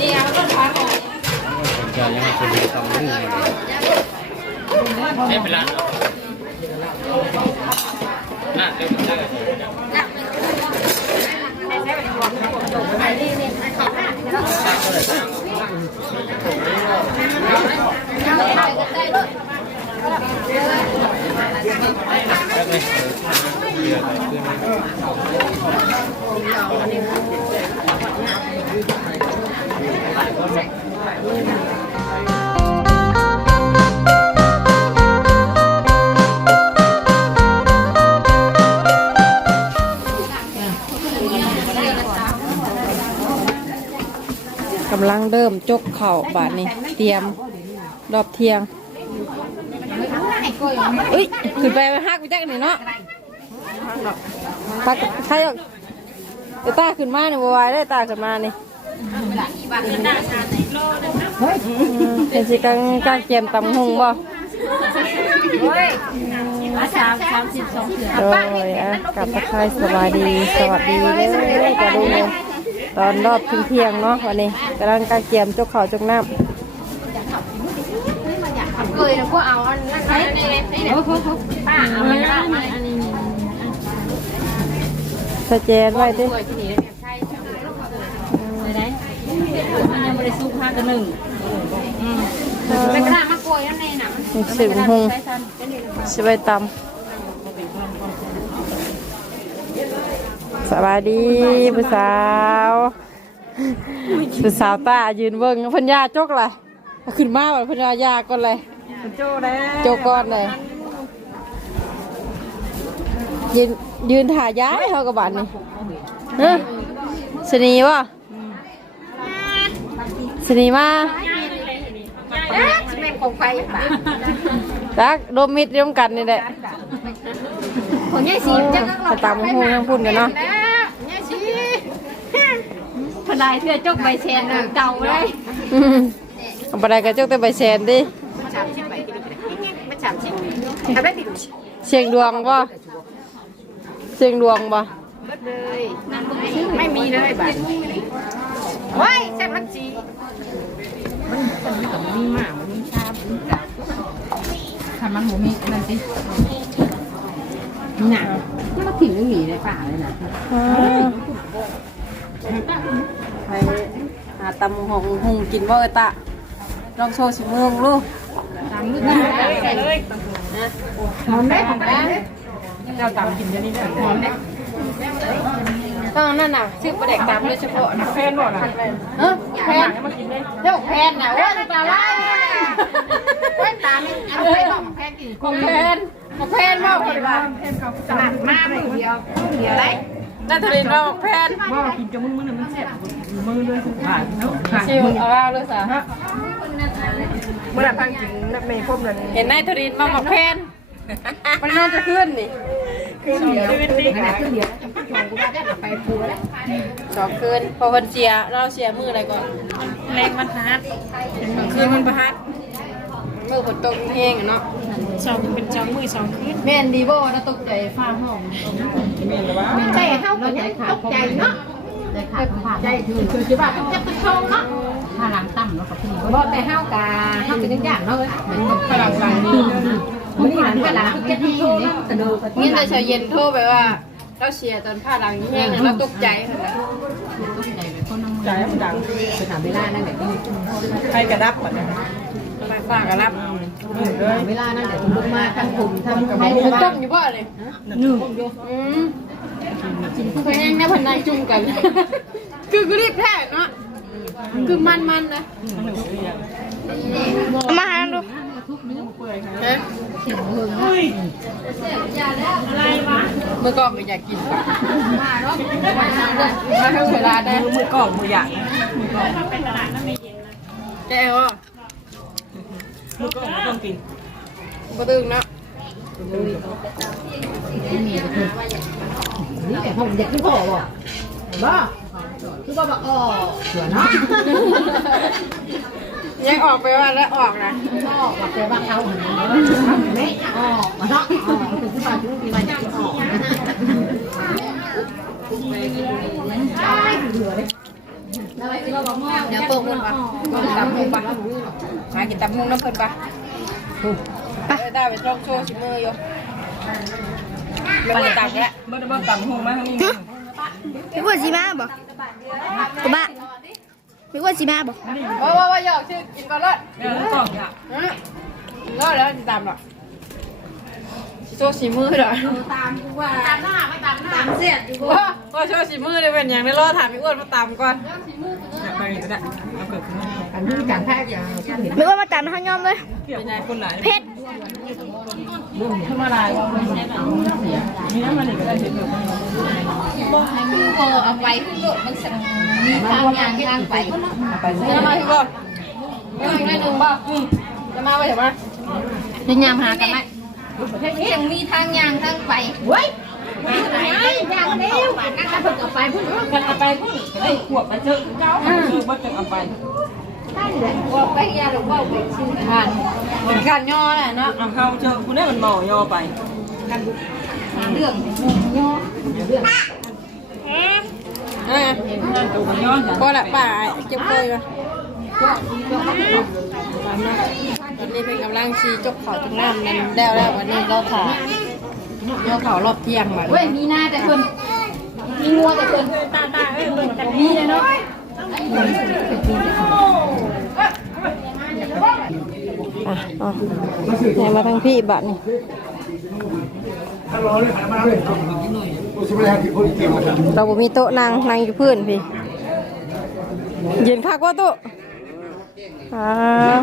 นี่เอาต้นพักเลยจะยังไม่ กำลังเริ่มจกเข่าบาทนี้เตรียมรอบเที่ยงเอ้ยขึ้นไปหักไปจักหน่อยเนาะปักใครออกเดี๋ยวตาขึ้นมาเนี่ยบวายได้ตาขึ้นมานี่ อืมเป็นสิการการเกมตำหงบ่สามสามสิบสองเถื่อนโดยอะกลับตะไคร้สวัสดี สวัสดีเลยจะดูตอนรอบเที่ยงเนาะวันนี้กำลังการเกมจกเข่าจกน้ำเลยนะพวก็เอาอันนั้นไว้นี่นี่โอ้โหป้าเอาไม่ได้อันนี้สแกนไว้ดิ สวยที่นี่เนี่ยใช่ไหมได้ มันยังไม่ได้ซุกห้ากันหนึ่งเป็นกระดาษมะกรวยนั่นเองนะมีสิบหงสิไปตำสวัสดีผู้สาวผู้สาวตายืนเบิ่งเพันยาจกเลยขึ้นมาบ่เพันยายาก่อนเลยโจแล้วโจก่อนเลยยืนยืนถ่ายย้ายเขากับบานนี่เฮ้ยสนีวะ สนีมาเป็นกองไฟป่ะรักโดมมิดร่วมกันนี่แหละของยายสีจะก็ไปตามหูยังพูดกันเนาะแล้วยายสีพลายเพื่อจกใบแชนเก่าเลยอืมเอาไปได้กระจกแต่ใบแสนดิสามสิบใบไม่สามสิบทำได้ติดเชียงดวงบ่เชียงดวงบ่เลยไม่มีเลยบั ตรว้ายเส้นมันจีทำมันหมูมีนั่นสิหนักนี่มาถิ่นเรื่องหนีในป่าเลยนะไปหาตำหงหงกินบ่เออตะลองโชว์สิมเมืองลูกตามมือได้เลยหอมได้หอมได้เราตามกินจะนี่หอมได้ ก็นั่นน่ะชื่อประเด็กตามโดยเฉพาะนะแพนบ่นะเออแพนเจ้าแพนน่ะว่าตาไล่เว้นตาไม่เอาไปบอกแพนกินของแพนของแพนบ่คนละสลัดมามือเดียวเดียวไรนัทรินว่าของแพนบ่กินจมูกมือนึงมันแซ่บมือด้วยผ่านเนาะชิวเอาเอาเลยสะเมื่อพังกินนักเมย์พบเลยเห็นนายทรินมาบอกแพนมันน่าจะขึ้นนี่ คือเดียวขนาดคือเดียวชงกูได้ไปปูแล้วสองคืนพอวันเสียเราเสียมืออะไรก่อนแรงมันพัดคืนมันประหัดมือฝนตกแห้งเนาะสองเป็นสองมือสองคืนแม่นดีบ่นะตกใจฟ้าห้องใจเข้ากับตกใจเนาะใจคือคือจะว่าต้องจับตะชงเนาะพลังต่ำเนากับพี่บ่แต่เฮากาเฮาเป็นอย่างเนาะพลังกลางนี่ มันนี่พลังคือจะที่นี่กระโดดนี่แต่เช้าเย็นโทรไปว่าเราเสียตอนผ้าหลังแห้งเราตกใจค่ะใจมันดังสนามเวลานั่นแหละใครกระดับก่อนนะไฟฟ้าก็รับเวลานั่นแหละลุกมากทั้งกลุ่มทำให้มันต้มอยู่บ่เลยหนึ่งอืมเพลงเนี่ยพันนายจุ่มกัน คือกรีบแพ้เนาะคือมันมันนะมาหาดู มื่อก่อนก็อยากกินปะมาเนาะมาเท่าเวลาได้มือกล่องมืออยากแก้วมือกล่องมือต้องกินก็ตึงเนาะนี่แต่ผมอยากขึ้นพ่อบ่บ่คือบ่บอกอ๋อเสือเนาะ ยังออกไปว่าแล้วออกนะพ่ออกแต่ว่าเขาไม่อ๋อเนาะอ๋อคือที่บ้านที่มีวันจะออกเดี๋ยวโป่งมันปะตำมุงปะมากินตำมุงน้ำเพิ่นปะไปได้ไปช่องโชว์ชิมืออยู่ไปตำแล้วเมื่อเมื่อต่ำหงมาทางนี้ไม่กลัวสีมาบ่กกูบ้า ม่กลัวสีมาบ่ว่าว่าว่าหยอกชื่อกินก่อนเลยเออต้องอยากก็แล้วจะตามหรอ โชว์ชิมือเหรอตามกูว่าตามหน้าไม่ตามหน้าตามเสียดอยู่กูว่าว่าโชว์ชิมือเลยเป็นอย่างในรอถามพี่อ้วนมาตามก่อนอยากไปก็ได้เอาเกิดขึ้นมากันที่การแพทย์อย่างไม่กลัวมาตามห้องย่อมเลยเกี่ยวกับคนหลายเพชรทำอะไรมีน้ำมันอีกก็ได้เห็นอยู่พอเอาไปขึ้นรถมันสั่งมีทางยางทางไปก็เนาะจะมาพี่อ้วนไม่ถึงได้หนึ่งบ้าจะมาไปเถอะมาจะยามหากันไหม ยังมีทางยางทางไปเว้ยยางเดียวนั่งกระเพิ่งเอาไปพุ่นกันเอาไปพุ่นไอ้ขวบไปเจอเจ้าเจอบัดจะเอาไปว่าไปยาหรือว่าไปชื่อทานเป็นการย่อแหละเนาะเอาเข้าเจอคุณได้มันหมอย่อไปเรื่องย่อ อ่าพอละป่าเจ็บเลยว่ะตอนนี้เป็นกำลังชีจกเขาจกน้ำมันแล้วแล้ววันนี้เราถ่ายเราเขารอบเที่ยงมาเว้ยมีหน้าแต่คนมีงัวแต่คนตาตาเอ้ยมีเลยเนาะอะอ๋อไหนมาทางพี่บัตรนี่ เราบ่มีโต๊ะนั่งนั่งอยู่พื้นพี่ เย็นคักว่าโต๊ะอ่า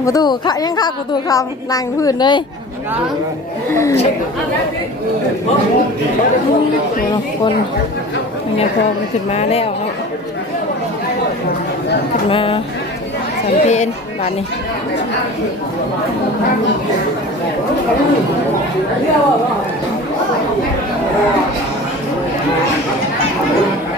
ประตูค่ะยังคักประตูคำนั่งพื้นเลยคนยังไงพอมันขึ้นมาแล้วเนาะขึ้นมาสันเพนบานนี้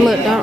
เหมือดเนาะ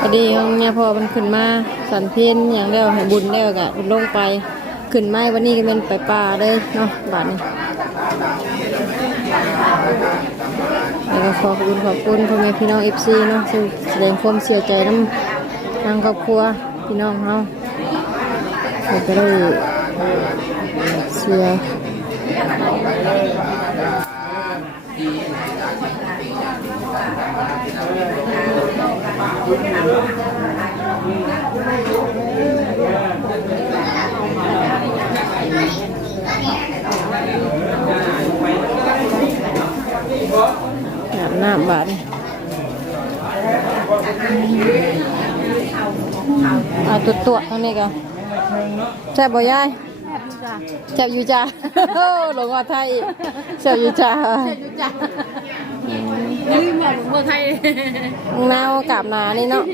พอดีของเนี่ยพอมันขึ้นมา สันเพนอย่างเดียวให้บุญแล้วกะบุญลงไปขึ้นไม้วันนี้ก็เป็นไปป่าเลยเนาะบาทนี้แล้วก็ขอขอบคุณขอบคุณพ่อแม่พี่น้องเอฟซีเนาะแสดงความเสียใจน้ำทางครอบครัวพี่น้องเขาเราจะได้เสียอาบน้ำบาดนี่อ่าตัวตัวๆทั้งนี้ก็แซ่บบ่ยายแซ่บอยู่จ้าหลงว่าไทยอีกแซ่บอยู่จ้าจ้ะลืมหมดเมืองไทยมึงนาวกราบหนานี่เนาะ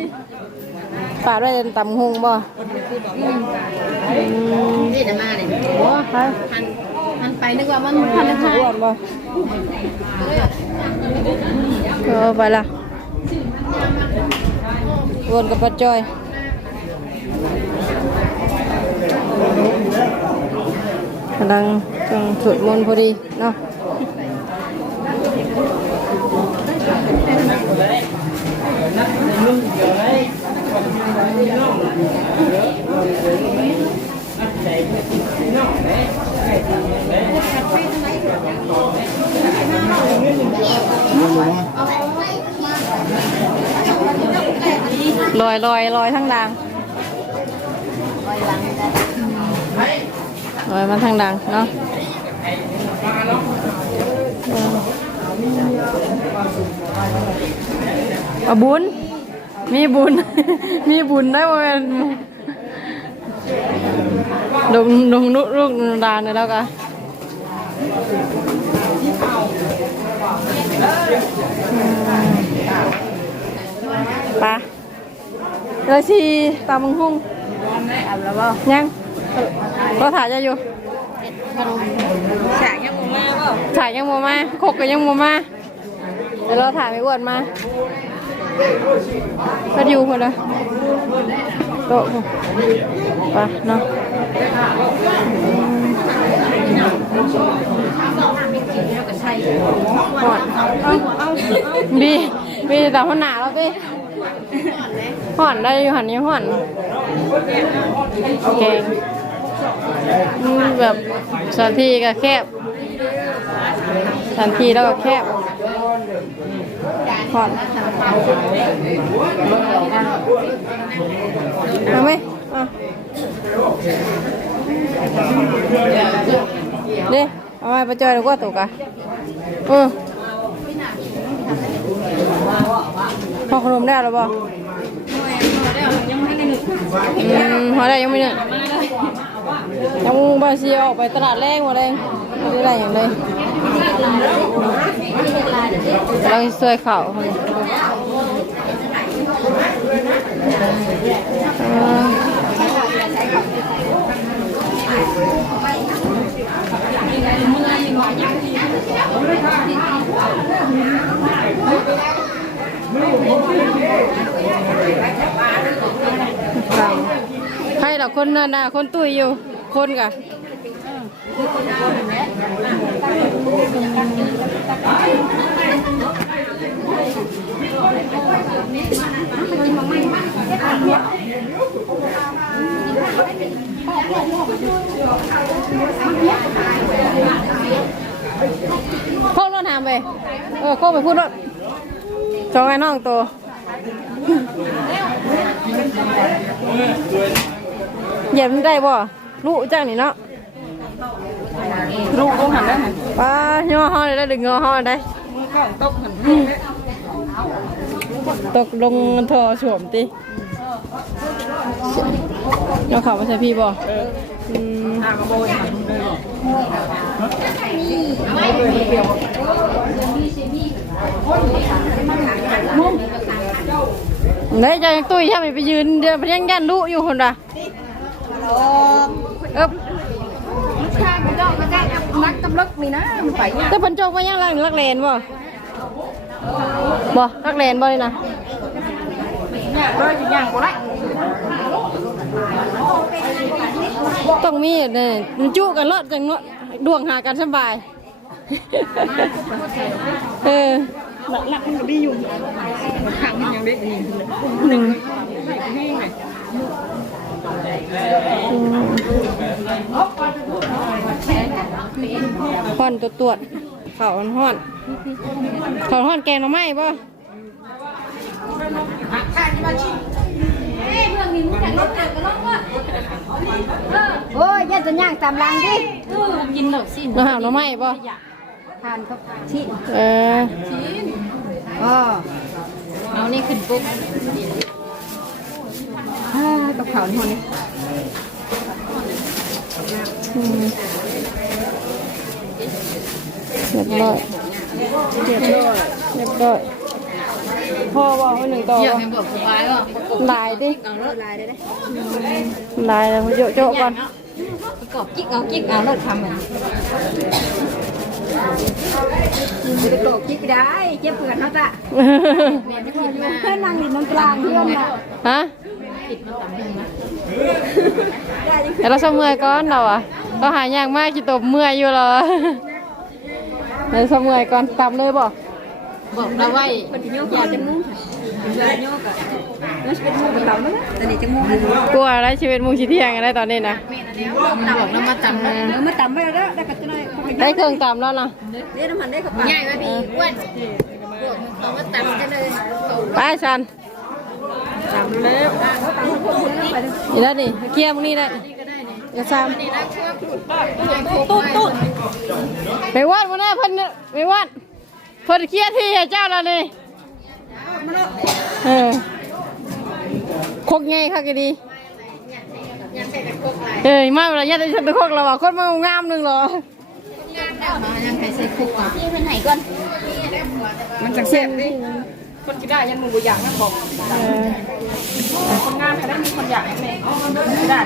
ป่าด้วยตำหงบ่นี่จะมาเนี่ยโอ้ไปหันหันไปนึกว่ามันพันธุ์อ้วนบ่เออไปละอ้วนกับปัจจอยกำลังต้องสวดมนต์พอดีเนาะ ลอยลอยลอยทั้งดังลอยมาทางดังเนาะเอาบุญ มีบุญ มีบุญได้บ่แม่นดงดงลูกลูกดานเลยแล้วกันไปะเลยสิตามมึงหุ่งยังก็ถ่ายจะอยู่ฉากยังมึงมาเปล่าถ่ายยังโมมาคกก็ยังโมมาเดี๋ยวเราถ่ายไม่อ้วนมา ก็อยู่คนละโต๊ะไปเนาะก่อนบีบีแต่หัวหนาแล้วพี่ห่อนได้อยู่หันนี้ห่อนแกงอืมแบบสถานที่ก็แคบทันทีแล้วก็แคบ ผ่อนเอาไหมอะนี่เอาไว้ไปจอยดีกว่าตุกอะเออพอขนมได้หรือเปล่าอืมพอได้ยังไม่เนี่ยยังบาซีออกไปตลาดแรงมาแรงไม่ได้อะไรอย่างเลย เราช่วยเขาใครหรอคนนั่นน่ะคนตุ้ยอยู่ คนกะ โค้งรถหามไป เออโค้งไปพูดรถจองไอ้น้องตัวเหยียบมันได้บ่ลูกจ้างนี่เนาะ ลูกต้องหันได้หันป้าย่อห้อยได้ดึงย่อห้อได้มือข้าตกหันตกลงทอสวมติเจ้าข่าวมาใช่พี่บอืมทางกระโบยหันเลยบอกเด้จะยังตุ้ยใช่ไหมไปยืนเดี๋ยวไปยังยันลูกอยู่คนละเอ๊บ ข้างมันก็มันก็นักกำลักนี่นะมันไปเนี่ยแต่เพันจกว่ายังรักรักเลนบ่บ่รักเลนบ่เลยนะเนี่ยร้อยสิย่างบ่ได้ต้องมีเนี่ยมันจุกันรอดจังเนาะดวงหากันสบาย เออหลักหลักมันก็ดีอยู่ทางมันยังได้ดีหนึ่งนี่ไง ห่อนตัวตรวจเขาห่อนห่อนเขาห่อนแกงหน่อไม้ป่ะโอ้ยยัดจะย่างตามรังดิกินดอกสิหน่อหาหน่อไม้ป่ะทานครับที่เอออ๋อเอานี่ขึ้นปุ๊บ อ่ากับข้าวนี่นี่อืมเรียบร้อยเจ็บด้วยเรียบร้อยพ่อบอกว่าหนึ่งต่ออยากบ่ให้บอกสบายว่าลายดิเอาเลิศลายได้ไหมลายแล้วโยโจะก่อนประกอบกิ๊กเอากิ๊กเอาเลิศทำอะประกอบกิ๊กได้เจ็บเปื่อนเนาะจ้ะเรียนไม่ผิดมาเพื่อนนางดินน้ำกลางเพื่อนนะฮะ เดี๋ยวเราสมเมื่อยก่อนเราอะเราหายยากมากจิตตบเมื่อยอยู่เหรอเดี๋ยวสมเมื่อยก่อนตามเลยบ่บอกเราไว้คนที่โยกอยากจะมุ่งโยกอะแล้วจะเป็นมุ่งกับเราไหมแต่นี่จะมุ่งอันนี้กลัวอะไรชีวิตมุงชิเที่ยงอะไรตอนนี้นะบอกเรามาจำแล้วเนื้อมาจำไปแล้วได้กันจะได้ได้เครื่องตามแล้วเนาะเรียนน้ำมันได้กับปากง่ายไหมพี่อ้วนพวกเขามาจำกันเลยไปชัน จำแล้วนี่แล้วนี่เคลียร์มึงนี่ได้อย่าซ้ตุ๊ดตุ๊ดำไปวัดมึงนะเพิ่นน่ะไปวัดเพิ่นเคลียร์ที่ให้เจ้าแล้วนี่เออคกไงค่ะก็ดีเอ้ยมาเวลาญาติฉันไปคกเราอะคนมางามหนึงเหรอยังใครใส่คุกอะพี่เพิ่นไหนก่อนมันจะแซ่บดิ คนกินได้ยันหมูบุอย่างนั่นบอกคนงานใครได้มีคนอยากแม่ได้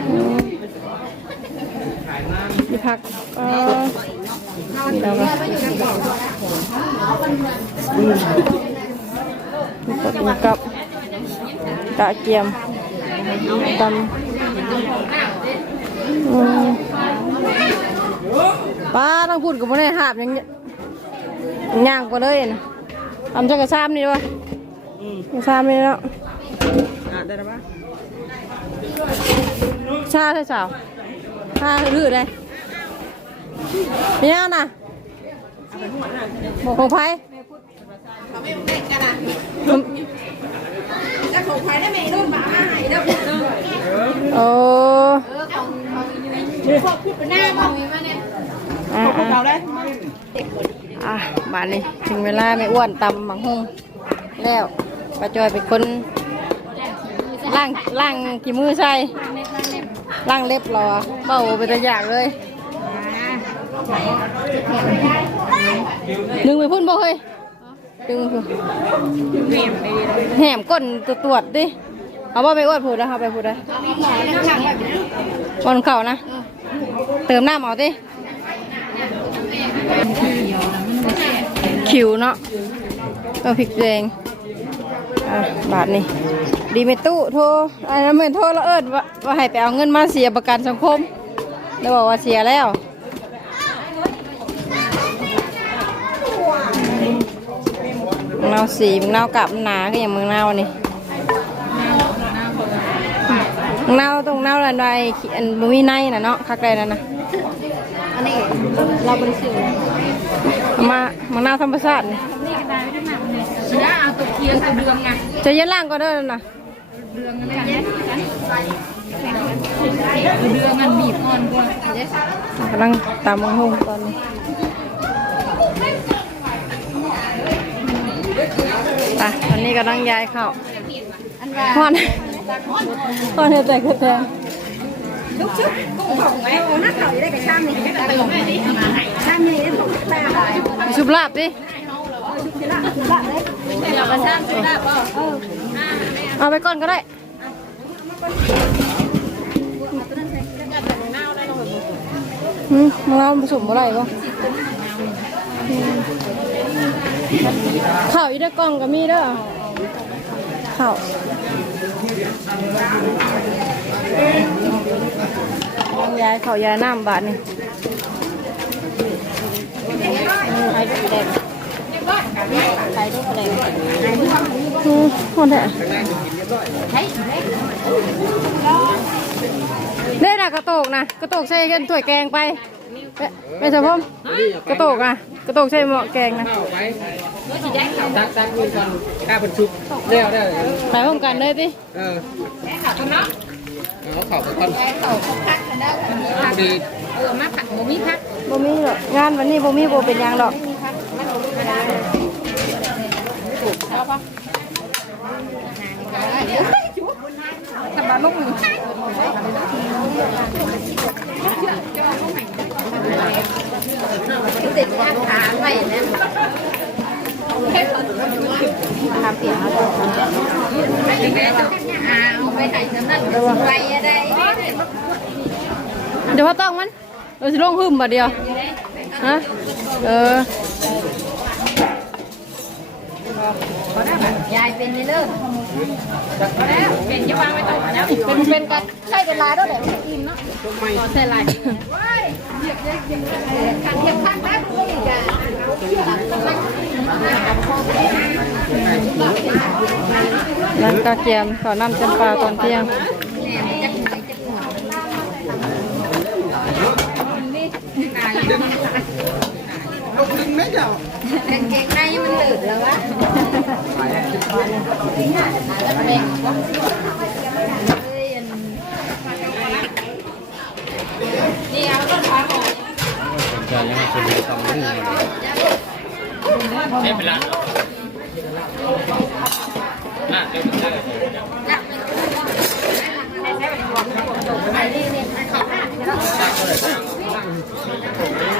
ที่พักเออนี่แล้วก็ก็กับกะเกียมตำป้าต้องพูดกับพ่อได้หาบยังย่างกว่าเลยนะทำจักระซ้ำนี่วะ กระซ้ำนี่แล้วได้แล้วปะชาใช่สาวชาลือเลยเนี่ยน่ะบอกของไผ่แล้วของใครได้ไหมรุ่นหมาไหนเด้อโอ้หน้าของมีมาเนี่ยอะเราอะได้อะบานนี้ถึงเวลาไม่อ้วนตำบังหงแล้ว ป้าจอยเป็นคนล่างล่างกี่มือใส่ล่างเล็บรอเบาไปตัวอย่างเลยดึงไปพุ่นบ่เฮ้ยดึงแหมก้นตัวตรวจดิเอาว่ไปอวนพูดนะครับไปพูดได้วันเข่านะ เติมน้ำเอดิขิวเนาะต้องพริกแดง อะบาทนี่ดีเมตู้โทรอันนั้นเหมือนโทรแล้วเอิดว่าว่าให้ไปเอาเงินมาเสียประกันสังคม แล้วบอกว่าเสียแล้วมึงเนาสีมึงเนากับหนาก็อย่างมึงเนานี่มึงเนาตรงเนาอะไรใดอันบุมีในน่ะเนาะคักใดนั่นนะอันนี้เราบริสุทธิ์มามึงเนาธรรมชาตินี่ช นะเอาตัวเคียงตัวเดืองไงจะยันล่างก็ได้นะเดืองกันเดืองกันบีบก่อนก่อนกำลังตามมังหงตอนนี้ไปตอนนี้กำลังย้ายเข้าฮอนฮอนเฮ็ดแต่คือแทนลูกชุบกุ้งของไอ้โอ้นักข่าวได้กับชามนี่แต่ตื่นไม่ได้ชามนี่ได้ของต่ชุบลาบดิ เอาไปก่อนก็ได้อืมเอาผสมอะไรบ่อืมข้าวอีเด้อกล่องก็มีเด้อข้าวยายข้าวยายน้ำบาทนี่ไข่ลูแดง ไข่ลูกแดงอืมหมดแล้วเด้น่ะกระโตกนะกระโตกใส่กันถ้วยแกงไปไปไปเถอะพ่อมกระโตกอะกระโตกใส่หม้อแกงนะเข้าไปตักตักมือก่อนข้าเป็นชุบเร็วได้ไปพร้อมกันเลยดิเออเอาเข่าไปก่อนเขาพักกันได้ดีเออมาผักหมูมีพักบ่มีหรอกงานวันนี้บ่มีบ่เป็นหยังหรอก แต่มาลุ่มเด็กแค่ขาไปนะทำเปลี่ยนแล้วไปไหนจะนั่งไปอะไรเดี๋ยวพ่อต้องมันเราจะลงหึมบ่เดียวฮะเออ ยายเป็นนี่เลิกเป็นจะวางไว้ตรงนั้นเป็นเป็นกันใช่เป็นลายด้วยแหละกินเนาะใช่ลายขันเทียบข้างแป๊บก็อีกอะร้านกาเกียมขอน้ำจำปาตอนเที่ยงกางเกงในมันเหลุดแล้ววะ นี่เอาต้นขาหมอจะยังไงคนทำเรื่องอะไรเอ๊ะเป็นไรน่าเดี๋ยวเดี๋ยวค่ะค่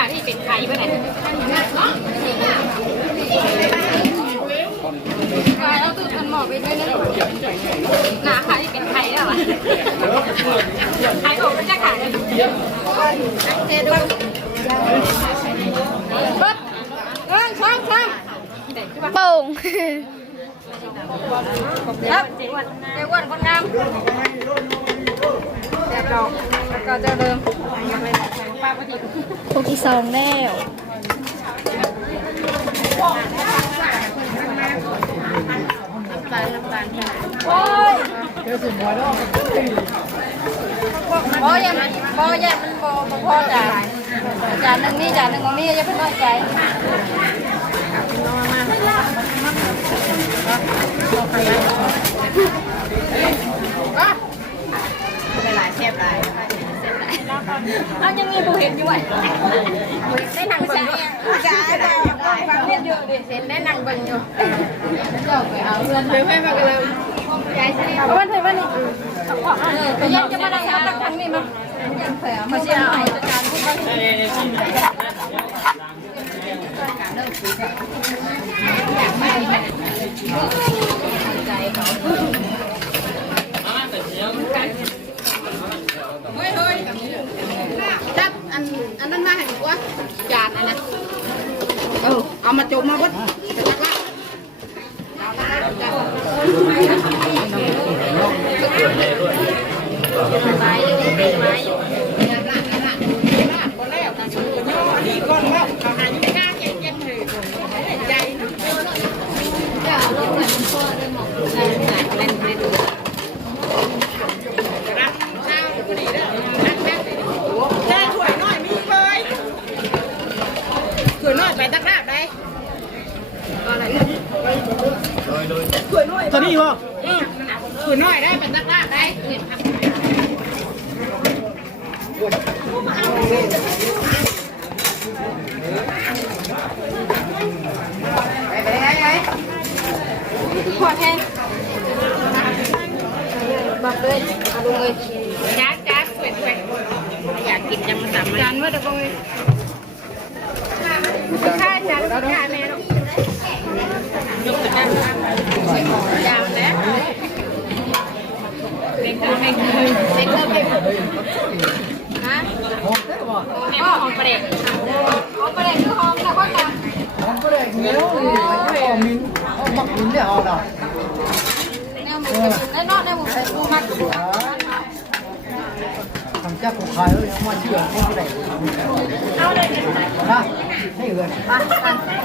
เป็นไข่ไปไหนแล้วคือมันหมอกไปด้วยนะหนาค่ะที่เป็นไข่แล้วอะไข่ออกไม่ใช่ไข่เทดูปึ๊บเรื่องช่างช่างโป่งครับเจ้าอ้วนคนงาม เจ้าเราแล้วก็เจ้าเดิมป้าพอดีโปกที่สองแล้วโอ้ยเจ้าสุนทรบ่ยันบ่ยันมันบ่บ่พอจ่าจานหนึ่งนี่จานหนึ่งของนี่อย่าเพิ่งน้อยใจ หลายเชฟหลายอันยังมีผู้เห็นอยู่ไหมได้นั่งเบิ่งอยู่จ้าได้ฟังเรียนอยู่ดิเห็นได้นั่งเบิ่งอยู่เจ้าไปเอาเงินไปให้มากันเลยยายใช่เอาวันเถอะวันนี้ไปยังจะมานั่งเอาตักทางนี้มายังเผยมาเชียร์เอาจานที่บ้านจั จับอันอันนั้นมาให้หนูว่าจานอันนั้นเออเอามาจมมาบดจะตักละแค่ถ้วยน้อยมีเลยถ้วยน้อยไปตักลาบได้อะไรถ้วยน้อย ตอนนี้วะ ถ้วยน้อยได้ไปตักลาบได้เห็นครับพอแท้บอกเลยเอาลงเลยจ้าจ้าสวยสวยอยากกินจังมาสามจานเมื่อเดี๋ยวเลยข้าจานข้าแม่ลูกยกจานจานแล้วเด็กเด็กเด็กเด็กฮะแม่หอมประเด็กหอมประเด็กคือหอมนะพ่อตาผมก็เลยเงี้ยวเอามินเอาบักมินเนี่ยเอาดอกแนวหมูแน่นอนแนวหมูใส่ปูมัดทำเจ้าของขายแล้วยังมาเชื่อคนก็ได้นะให้เงิน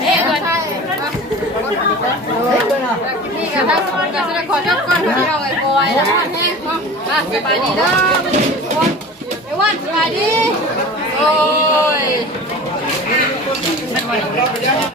เอ๊ะเงินใช่เฮ้ยเงินอะ นี่กับทั้งคนกับแสดงขอจับก่อนที่เราไอ้บอยแล้วแห้งเนาะอะสบายดีเด้อไอ้วันสบายดี โอ้ย